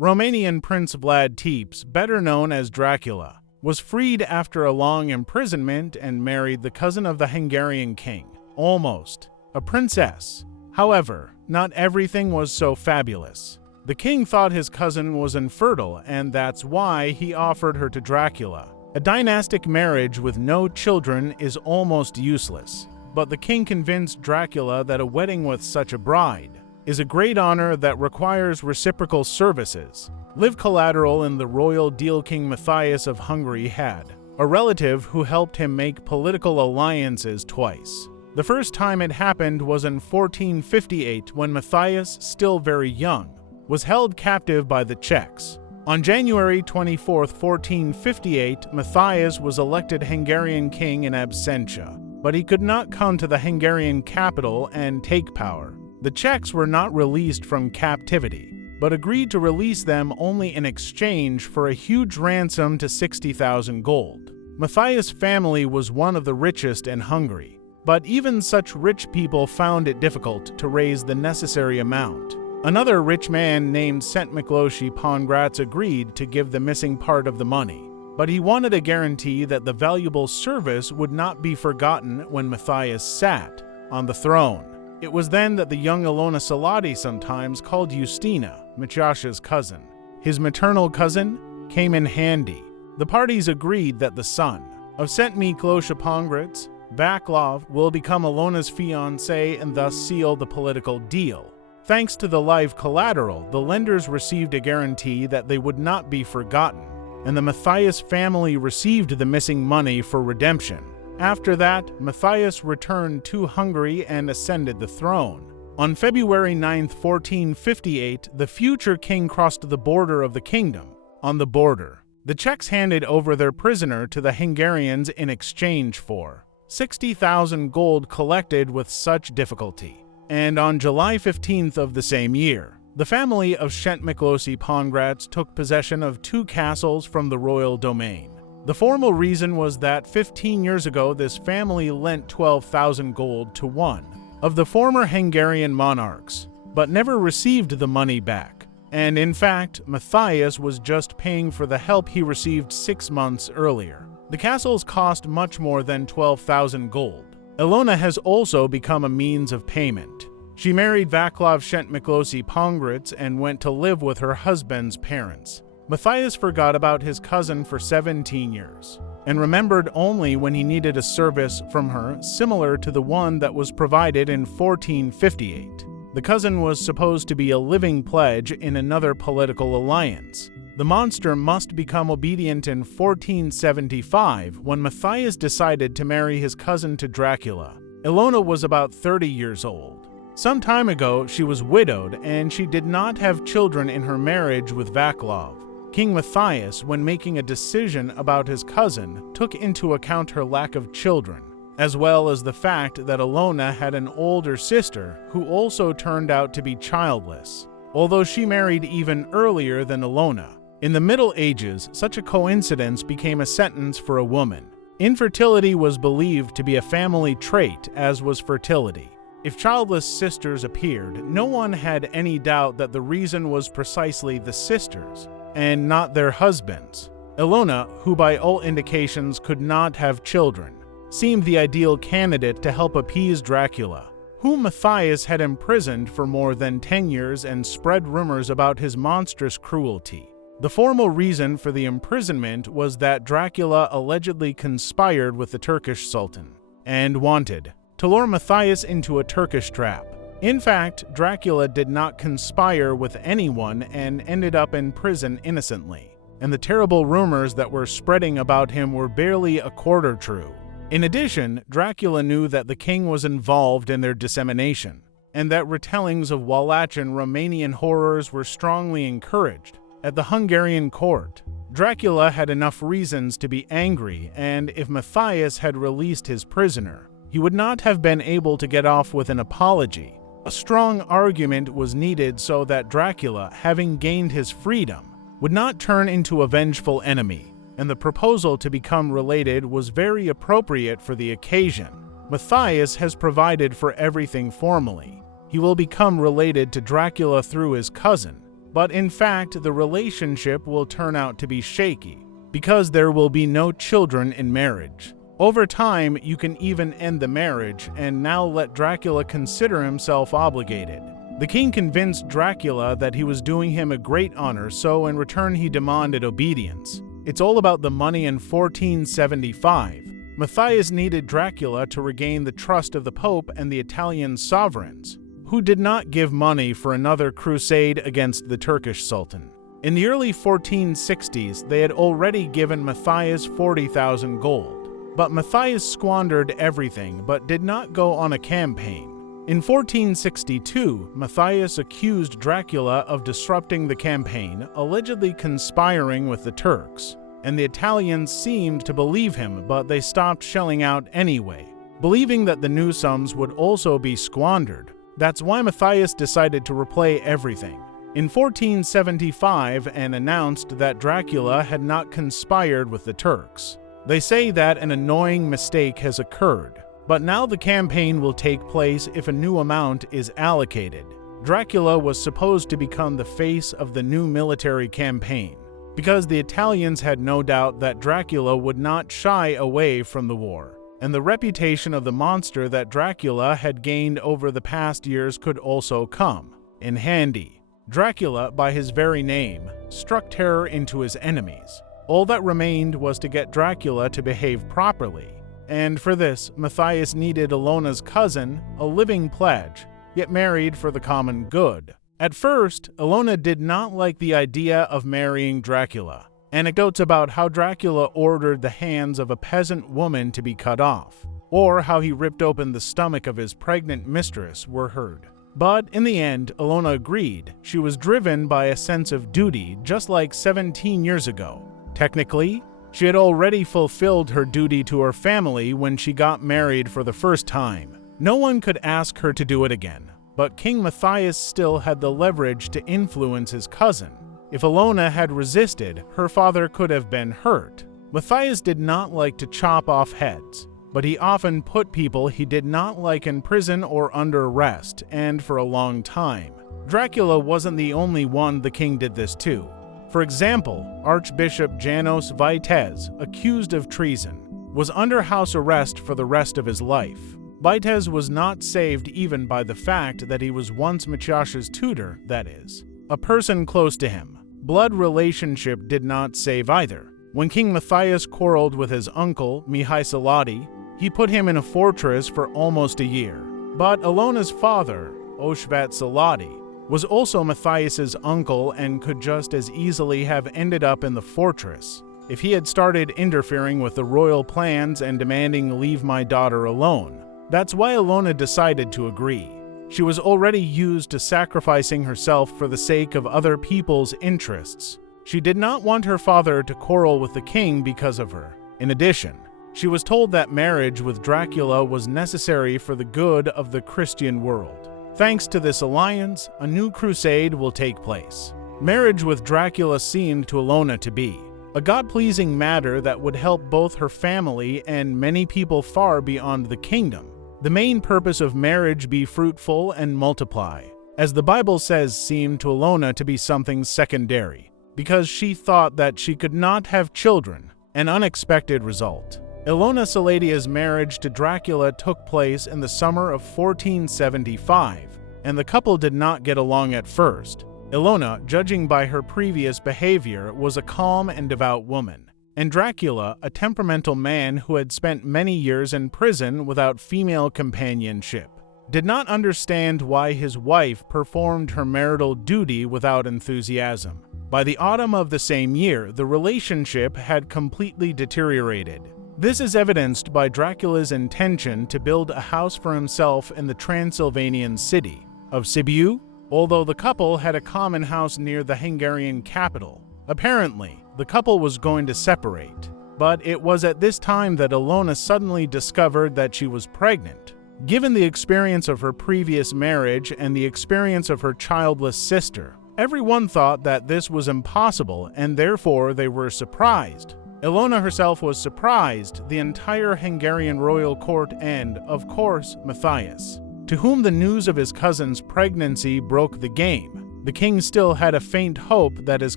Romanian Prince Vlad Tepes, better known as Dracula, was freed after a long imprisonment and married the cousin of the Hungarian king, almost a princess. However, not everything was so fabulous. The king thought his cousin was infertile, and that's why he offered her to Dracula. A dynastic marriage with no children is almost useless, but the king convinced Dracula that a wedding with such a bride is a great honor that requires reciprocal services. Live collateral in the royal deal. King Matthias of Hungary had a relative who helped him make political alliances twice. The first time it happened was in 1458 when Matthias, still very young, was held captive by the Czechs. On January 24, 1458, Matthias was elected Hungarian king in absentia, but he could not come to the Hungarian capital and take power. The Czechs were not released from captivity, but agreed to release them only in exchange for a huge ransom to 60,000 gold. Matthias' family was one of the richest in Hungary, but even such rich people found it difficult to raise the necessary amount. Another rich man named St. Miklósi Pongratz agreed to give the missing part of the money, but he wanted a guarantee that the valuable service would not be forgotten when Matthias sat on the throne. It was then that the young Ilona Salati, sometimes called Justina, Matyas's cousin, his maternal cousin, came in handy. The parties agreed that the son of St. Miklósi Pongratz, Vaclav, will become Ilona's fiancé and thus seal the political deal. Thanks to the live collateral, the lenders received a guarantee that they would not be forgotten, and the Matthias family received the missing money for redemption. After that, Matthias returned to Hungary and ascended the throne. On February 9, 1458, the future king crossed the border of the kingdom. On the border, the Czechs handed over their prisoner to the Hungarians in exchange for 60,000 gold collected with such difficulty. And on July 15th of the same year, the family of St. Miklósi Pongratz took possession of 2 castles from the royal domain. The formal reason was that 15 years ago this family lent 12,000 gold to one of the former Hungarian monarchs, but never received the money back. And in fact, Matthias was just paying for the help he received 6 months earlier. The castles cost much more than 12,000 gold. Ilona has also become a means of payment. She married Vaclav St. Miklósi Pongratz and went to live with her husband's parents. Matthias forgot about his cousin for 17 years, and remembered only when he needed a service from her similar to the one that was provided in 1458. The cousin was supposed to be a living pledge in another political alliance. The monster must become obedient in 1475 when Matthias decided to marry his cousin to Dracula. Ilona was about 30 years old. Some time ago, she was widowed and she did not have children in her marriage with Vaclav. King Matthias, when making a decision about his cousin, took into account her lack of children, as well as the fact that Ilona had an older sister who also turned out to be childless, although she married even earlier than Ilona. In the Middle Ages, such a coincidence became a sentence for a woman. Infertility was believed to be a family trait, as was fertility. If childless sisters appeared, no one had any doubt that the reason was precisely the sisters, and not their husbands. Ilona, who by all indications could not have children, seemed the ideal candidate to help appease Dracula, whom Matthias had imprisoned for more than 10 years and spread rumors about his monstrous cruelty. The formal reason for the imprisonment was that Dracula allegedly conspired with the Turkish Sultan and wanted to lure Matthias into a Turkish trap. In fact, Dracula did not conspire with anyone and ended up in prison innocently, and the terrible rumors that were spreading about him were barely a quarter true. In addition, Dracula knew that the king was involved in their dissemination, and that retellings of Wallachian Romanian horrors were strongly encouraged at the Hungarian court. Dracula had enough reasons to be angry, and if Matthias had released his prisoner, he would not have been able to get off with an apology. A strong argument was needed so that Dracula, having gained his freedom, would not turn into a vengeful enemy, and the proposal to become related was very appropriate for the occasion. Matthias has provided for everything formally. He will become related to Dracula through his cousin, But in fact, the relationship will turn out to be shaky, because there will be no children in marriage. Over time, you can even end the marriage and now let Dracula consider himself obligated. The king convinced Dracula that he was doing him a great honor, so in return he demanded obedience. It's all about the money. In 1475, Matthias needed Dracula to regain the trust of the Pope and the Italian sovereigns, who did not give money for another crusade against the Turkish Sultan. In the early 1460s, they had already given Matthias 40,000 gold, but Matthias squandered everything but did not go on a campaign. In 1462, Matthias accused Dracula of disrupting the campaign, allegedly conspiring with the Turks, and the Italians seemed to believe him, but they stopped shelling out anyway, believing that the new sums would also be squandered. That's why Matthias decided to replay everything in 1475 and announced that Dracula had not conspired with the Turks. They say that an annoying mistake has occurred, but now the campaign will take place if a new amount is allocated. Dracula was supposed to become the face of the new military campaign, because the Italians had no doubt that Dracula would not shy away from the war, and the reputation of the monster that Dracula had gained over the past years could also come in handy. Dracula, by his very name, struck terror into his enemies. All that remained was to get Dracula to behave properly, and for this, Matthias needed Ilona's cousin, a living pledge, yet married for the common good. At first, Ilona did not like the idea of marrying Dracula. Anecdotes about how Dracula ordered the hands of a peasant woman to be cut off, or how he ripped open the stomach of his pregnant mistress were heard. But in the end, Ilona agreed. She was driven by a sense of duty, just like 17 years ago. Technically, she had already fulfilled her duty to her family when she got married for the first time. No one could ask her to do it again, but King Matthias still had the leverage to influence his cousin. If Ilona had resisted, her father could have been hurt. Matthias did not like to chop off heads, but he often put people he did not like in prison or under arrest, and for a long time. Dracula wasn't the only one the king did this to. For example, Archbishop Janos Vites, accused of treason, was under house arrest for the rest of his life. Vites was not saved even by the fact that he was once Maciash's tutor, that is, a person close to him. Blood relationship did not save either. When King Matthias quarreled with his uncle, Mihai Salati, he put him in a fortress for almost a year. But Ilona's father, Oshvat Salati, was also Matthias's uncle and could just as easily have ended up in the fortress if he had started interfering with the royal plans and demanding "leave my daughter alone." That's why Ilona decided to agree. She was already used to sacrificing herself for the sake of other people's interests. She did not want her father to quarrel with the king because of her. In addition, she was told that marriage with Dracula was necessary for the good of the Christian world. Thanks to this alliance, a new crusade will take place. Marriage with Dracula seemed to Ilona to be a God-pleasing matter that would help both her family and many people far beyond the kingdom. The main purpose of marriage be fruitful and multiply, as the Bible says, seemed to Ilona to be something secondary, because she thought that she could not have children, an unexpected result. Ilona Salatia's marriage to Dracula took place in the summer of 1475, and the couple did not get along at first. Ilona, judging by her previous behavior, was a calm and devout woman, and Dracula, a temperamental man who had spent many years in prison without female companionship, did not understand why his wife performed her marital duty without enthusiasm. By the autumn of the same year, the relationship had completely deteriorated. This is evidenced by Dracula's intention to build a house for himself in the Transylvanian city of Sibiu, although the couple had a common house near the Hungarian capital. Apparently, the couple was going to separate, but it was at this time that Ilona suddenly discovered that she was pregnant. Given the experience of her previous marriage and the experience of her childless sister, everyone thought that this was impossible, and therefore they were surprised. Ilona herself was surprised, the entire Hungarian royal court, and, of course, Matthias, to whom the news of his cousin's pregnancy broke the game. the king still had a faint hope that his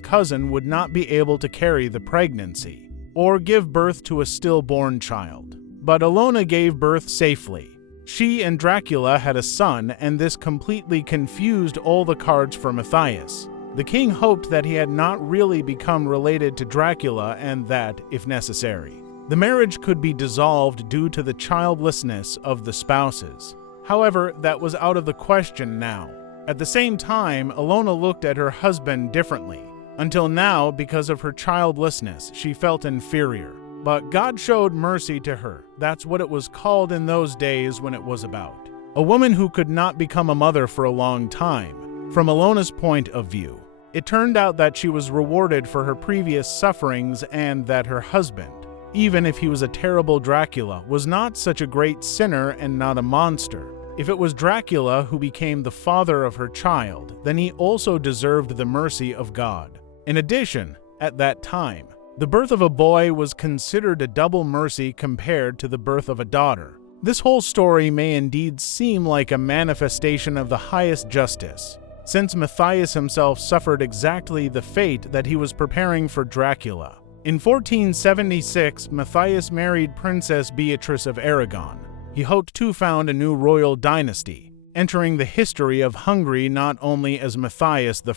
cousin would not be able to carry the pregnancy or give birth to a stillborn child. But Ilona gave birth safely. She and Dracula had a son, and this completely confused all the cards for Matthias. The king hoped that he had not really become related to Dracula and that, if necessary, the marriage could be dissolved due to the childlessness of the spouses. However, that was out of the question now. At the same time, Ilona looked at her husband differently. Until now, because of her childlessness, she felt inferior. But God showed mercy to her. That's what it was called in those days when it was about a woman who could not become a mother for a long time. From Ilona's point of view, it turned out that she was rewarded for her previous sufferings and that her husband, even if he was a terrible Dracula, was not such a great sinner and not a monster. If it was Dracula who became the father of her child, then he also deserved the mercy of God. In addition, at that time, the birth of a boy was considered a double mercy compared to the birth of a daughter. This whole story may indeed seem like a manifestation of the highest justice, since Matthias himself suffered exactly the fate that he was preparing for Dracula. In 1476, Matthias married Princess Beatrice of Aragon. He hoped to found a new royal dynasty, entering the history of Hungary not only as Matthias I,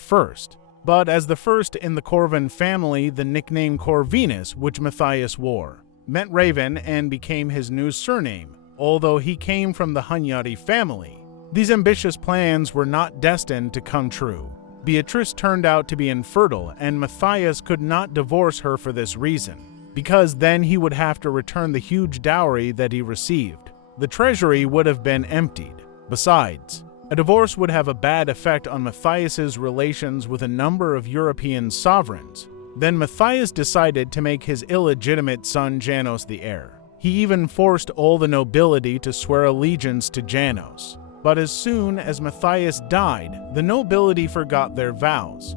but as the first in the Corvin family. The nickname Corvinus, which Matthias wore, meant raven and became his new surname, although he came from the Hunyadi family. These ambitious plans were not destined to come true. Beatrice turned out to be infertile, and Matthias could not divorce her for this reason, because then he would have to return the huge dowry that he received. The treasury would have been emptied. Besides, a divorce would have a bad effect on Matthias's relations with a number of European sovereigns. Then Matthias decided to make his illegitimate son Janos the heir. He even forced all the nobility to swear allegiance to Janos. But as soon as Matthias died, the nobility forgot their vows.